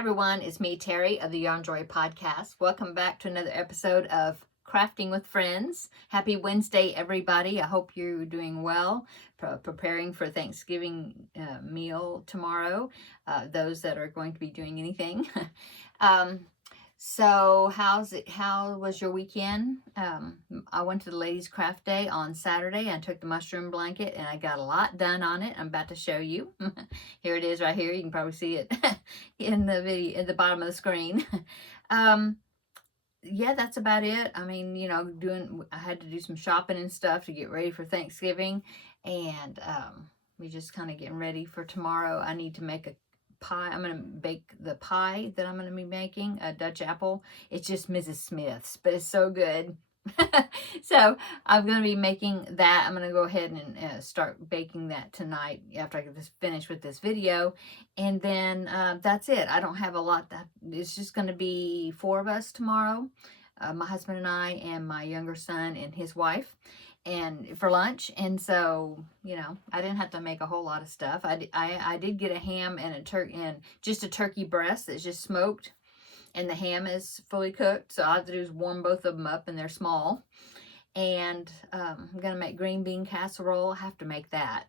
everyone, it's me, Terry of the Yarn Joy Podcast. Welcome back to another episode of Crafting with Friends. Happy Wednesday, everybody. I hope you're doing well, preparing for Thanksgiving meal tomorrow, those that are going to be doing anything. So how was your weekend? I went to the Ladies Craft Day on Saturday. I took the mushroom blanket and I got a lot done on it. I'm about to show you. Here it is right here. You can probably see it in the video at the bottom of the screen. Yeah, that's about it. I mean, you know, I had to do some shopping and stuff to get ready for Thanksgiving, and we just kind of getting ready for tomorrow. I need to make a pie. I'm going to bake the pie that I'm going to be making, a Dutch apple. It's just Mrs. Smith's, but it's so good. So I'm going to be making that. I'm going to go ahead and start baking that tonight after I get this finished with this video. And then that's it. I don't have a lot. It's just going to be 4 of us tomorrow. My husband and I and my younger son and his wife, and for lunch. And so, you know, I didn't have to make a whole lot of stuff. I did get a ham and just a turkey breast that's just smoked, and the ham is fully cooked. So all I have to do is warm both of them up, and they're small. And I'm gonna make green bean casserole. I have to make that.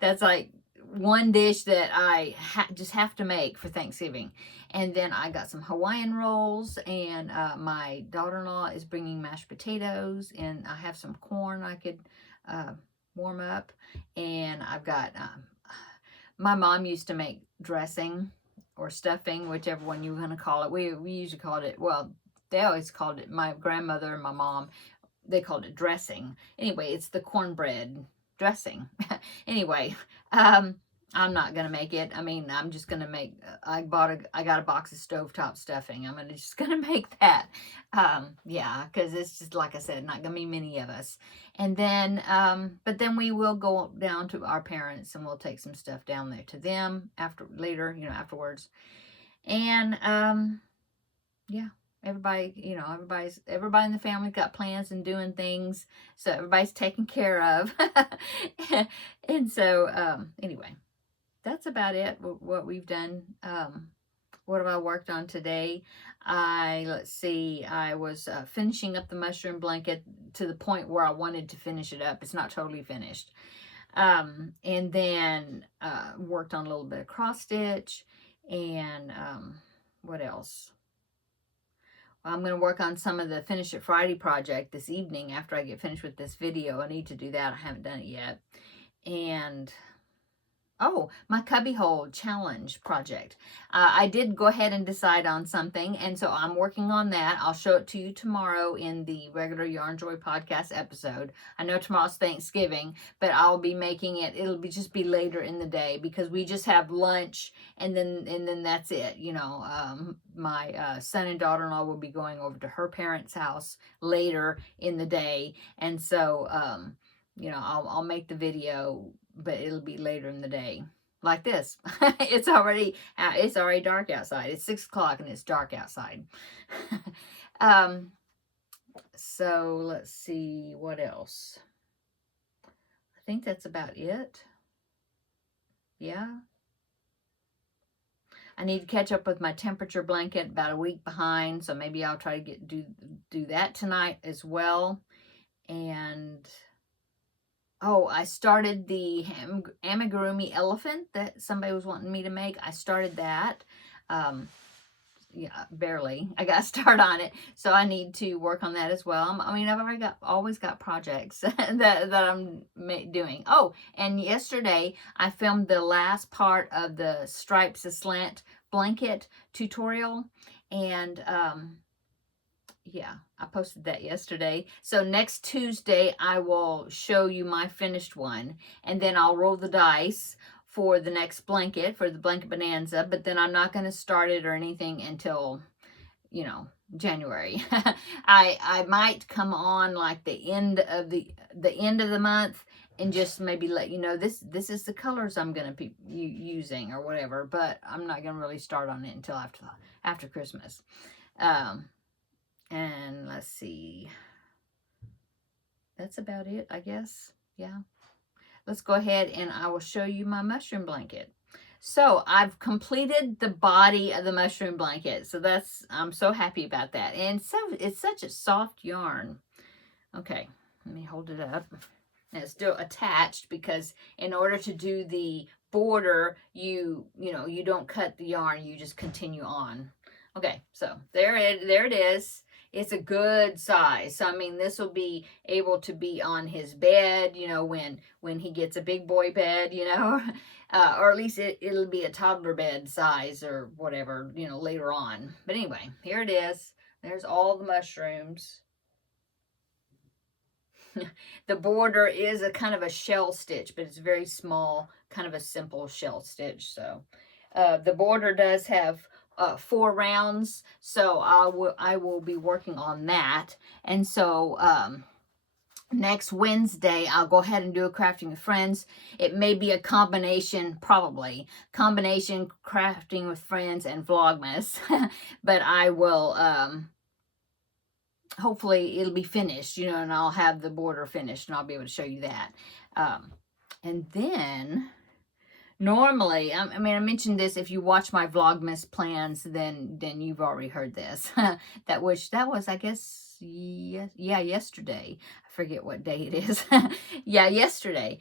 That's like one dish that I just have to make for Thanksgiving. And then I got some Hawaiian rolls, and my daughter-in-law is bringing mashed potatoes, and I have some corn I could warm up. And I've got, my mom used to make dressing or stuffing, whichever one you were going to call it. We usually called it, well, they always called it, my grandmother and my mom, they called it dressing. Anyway, it's the cornbread dressing. Anyway, I'm not gonna make it. I mean, I'm just gonna make, I got a box of stovetop stuffing. I'm just gonna make that. Yeah, because it's just, like I said, not gonna be many of us. And then, but then we will go down to our parents, and we'll take some stuff down there to them later, you know, afterwards. And, yeah. Everybody, you know, everybody in the family got plans and doing things, so everybody's taken care of. And so, anyway, that's about it. What we've done. What have I worked on today? Let's see. I was finishing up the mushroom blanket to the point where I wanted to finish it up. It's not totally finished. And then worked on a little bit of cross stitch, and what else? I'm going to work on some of the Finish It Friday project this evening after I get finished with this video. I need to do that. I haven't done it yet. And, oh, my cubbyhole challenge project. I did go ahead and decide on something, and so I'm working on that. I'll show it to you tomorrow in the regular Yarn Joy podcast episode. I know tomorrow's Thanksgiving, but I'll be making it. It'll just be later in the day because we just have lunch, and then that's it. You know, my son and daughter-in-law will be going over to her parents' house later in the day, and so you know, I'll make the video, but it'll be later in the day, like this. It's already dark outside. It's 6 o'clock and it's dark outside. So let's see what else. I think that's about it. Yeah. I need to catch up with my temperature blanket, about a week behind, so maybe I'll try to do that tonight as well. And oh, I started the amigurumi elephant that somebody was wanting me to make. I started that. Yeah, barely. I got to start on it, so I need to work on that as well. I mean, I've always got projects that I'm doing. Oh, and yesterday I filmed the last part of the Stripes Aslant blanket tutorial, and yeah, I posted that yesterday. So next Tuesday, I will show you my finished one. And then I'll roll the dice for the next blanket, for the blanket bonanza. But then I'm not going to start it or anything until, you know, January. I might come on like the end of the month and just maybe let you know this is the colors I'm going to be using or whatever. But I'm not going to really start on it until after Christmas. And let's see. That's about it, I guess. Yeah. Let's go ahead and I will show you my mushroom blanket. So I've completed the body of the mushroom blanket. So I'm so happy about that. And so it's such a soft yarn. Okay, let me hold it up. And it's still attached because in order to do the border, you don't cut the yarn, you just continue on. Okay, so there it is. It's a good size. So I mean, this will be able to be on his bed, when he gets a big boy bed, or at least it'll be a toddler bed size or whatever, later on. But anyway, here it is. There's all the mushrooms. The border is a kind of a shell stitch, but it's very small, kind of a simple shell stitch. So the border does have 4 rounds, so I will be working on that. And so next Wednesday, I'll go ahead and do a crafting with friends. It may be a combination, probably combination crafting with friends and Vlogmas, but I will hopefully it'll be finished, and I'll have the border finished and I'll be able to show you that. And then normally, I mean, I mentioned this, if you watch my Vlogmas plans, then you've already heard this. that was, I guess, yesterday. I forget what day it is. Yeah, yesterday.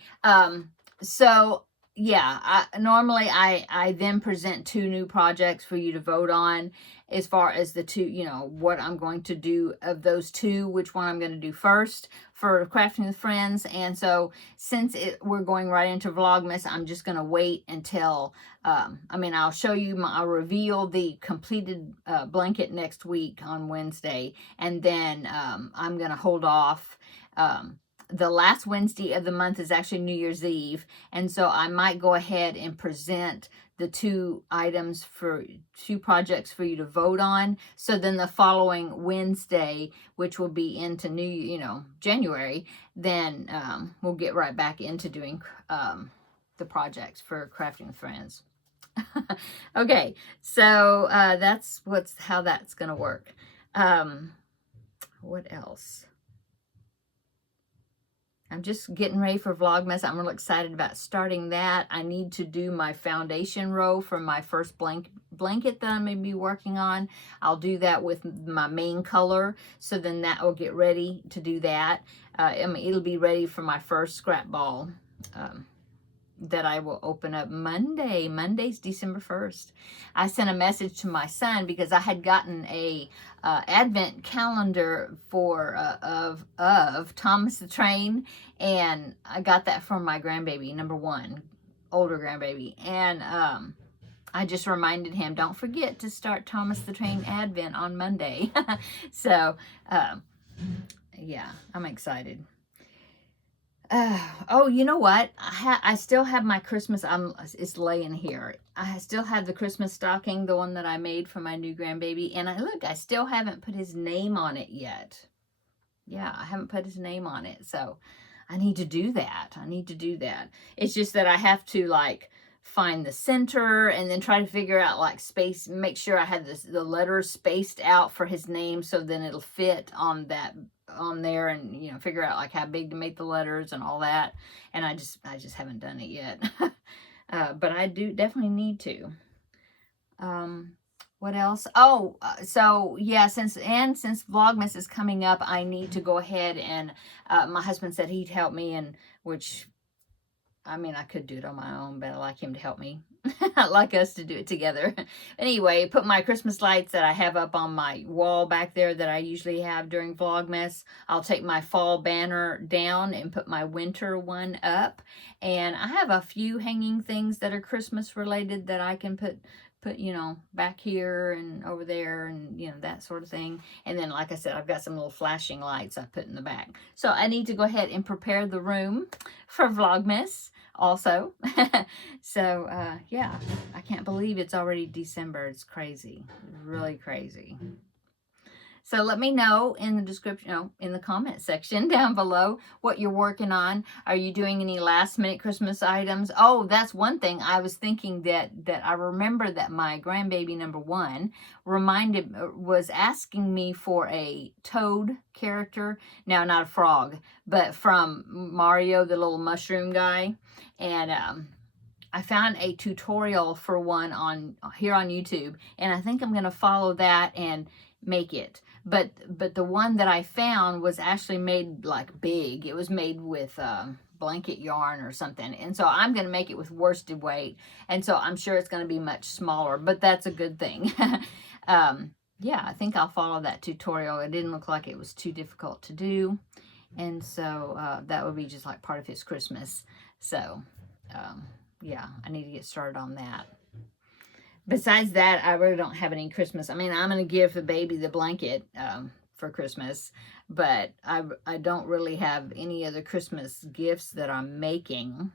So yeah, normally I then present 2 new projects for you to vote on as far as the 2, what I'm going to do of those 2, which one I'm going to do first for crafting with friends. And so since we're going right into Vlogmas, I'm just going to wait until, I'll show you, I'll reveal the completed blanket next week on Wednesday. And then I'm going to hold off. The last Wednesday of the month is actually New Year's Eve. And so I might go ahead and present the 2 items for 2 projects for you to vote on. So then the following Wednesday, which will be into January, then we'll get right back into doing the projects for Crafting with Friends. Okay, so that's how that's going to work. What else? I'm just getting ready for Vlogmas. I'm really excited about starting that. I need to do my foundation row for my first blanket that I'm going to be working on. I'll do that with my main color. So then that will get ready to do that. It'll be ready for my first scrap ball that I will open up Monday. Monday's December 1st. I sent a message to my son because I had gotten a advent calendar for of Thomas the Train, and I got that from my grandbaby, number 1, older grandbaby, and I just reminded him, don't forget to start Thomas the Train Advent on Monday. So yeah, I'm excited. Oh, you know what? I still have my Christmas. It's laying here. I still have the Christmas stocking, the one that I made for my new grandbaby. And I still haven't put his name on it yet. Yeah, I haven't put his name on it. So I need to do that. It's just that I have to find the center and then try to figure out space, make sure I have the letters spaced out for his name so then it'll fit on there, and figure out how big to make the letters and all that. And I just haven't done it yet. But I do definitely need to. What else? Oh, so yeah, since Vlogmas is coming up, I need to go ahead and my husband said he'd help me, and which I could do it on my own, but I like him to help me. I like us to do it together. Anyway, put my Christmas lights that I have up on my wall back there that I usually have during Vlogmas. I'll take my fall banner down and put my winter one up. And I have a few hanging things that are Christmas related that I can put back here and over there and, that sort of thing. And then, like I said, I've got some little flashing lights I put in the back. So I need to go ahead and prepare the room for Vlogmas also. So, yeah, I can't believe it's already December. It's crazy. Really crazy. So let me know in the description, in the comment section down below what you're working on. Are you doing any last minute Christmas items? Oh, that's one thing. I was thinking that I remember that my grandbaby number 1 was asking me for a toad character. Now, not a frog, but from Mario, the little mushroom guy. And I found a tutorial for one here on YouTube, and I think I'm going to follow that and make it. But the one that I found was actually made like big. It was made with blanket yarn or something, and so I'm going to make it with worsted weight, and so I'm sure it's going to be much smaller, but that's a good thing. Yeah, I think I'll follow that tutorial. It didn't look like it was too difficult to do, and so that would be just like part of his Christmas. So yeah, I need to get started on that. Besides that, I really don't have any Christmas. I mean, I'm going to give the baby the blanket for Christmas, but I don't really have any other Christmas gifts that I'm making.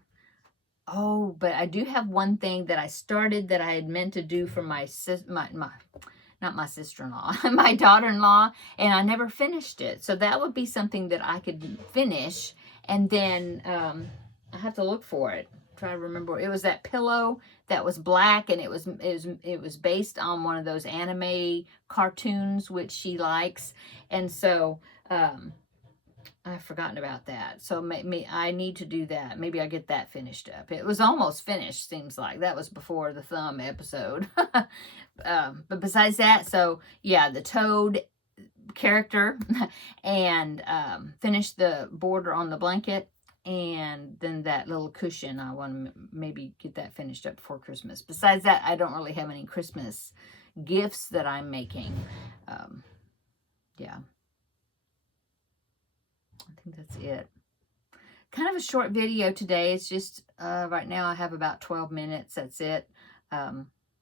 Oh, but I do have one thing that I started that I had meant to do for my not my sister-in-law, my daughter-in-law, and I never finished it. So that would be something that I could finish, and then I have to look for it. Try to remember. It was that pillow that was black, and it was based on one of those anime cartoons which she likes, and so I've forgotten about that. So I need to do that. Maybe I get that finished up. It was almost finished, seems like. That was before the thumb episode. But besides that, so yeah, the toad character, and finish the border on the blanket, and then that little cushion, I want to maybe get that finished up before Christmas. Besides that, I don't really have any Christmas gifts that I'm making. Yeah. I think that's it. Kind of a short video today. It's just, right now I have about 12 minutes. That's it.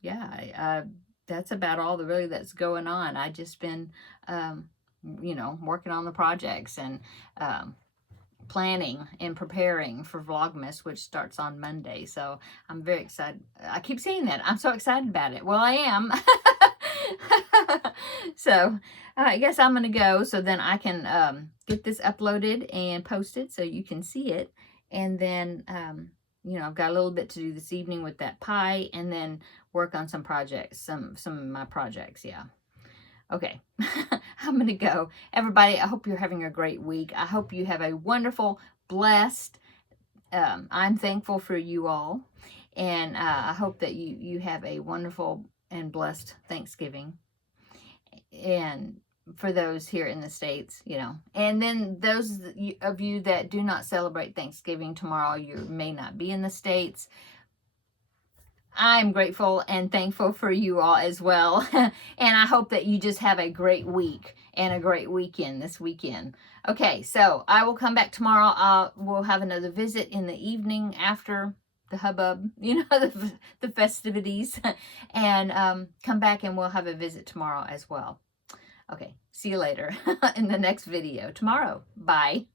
Yeah, that's about all really that's going on. I just been, you know, working on the projects and planning and preparing for Vlogmas, which starts on Monday. So I'm very excited. I keep saying that. I'm so excited about it. Well, I am. So I guess I'm going to go so then I can get this uploaded and posted so you can see it. And then, you know, I've got a little bit to do this evening with that pie, and then work on some projects, some of my projects. Yeah. Okay, I'm going to go. Everybody, I hope you're having a great week. I hope you have a wonderful, blessed, I'm thankful for you all. And I hope that you have a wonderful and blessed Thanksgiving. And for those here in the States, you know. And then those of you that do not celebrate Thanksgiving tomorrow, you may not be in the States. I'm grateful and thankful for you all as well. And I hope that you just have a great week and a great weekend this weekend. Okay, so I will come back tomorrow. We'll have another visit in the evening after the hubbub, you know, the festivities. And come back and we'll have a visit tomorrow as well. Okay, see you later in the next video tomorrow. Bye.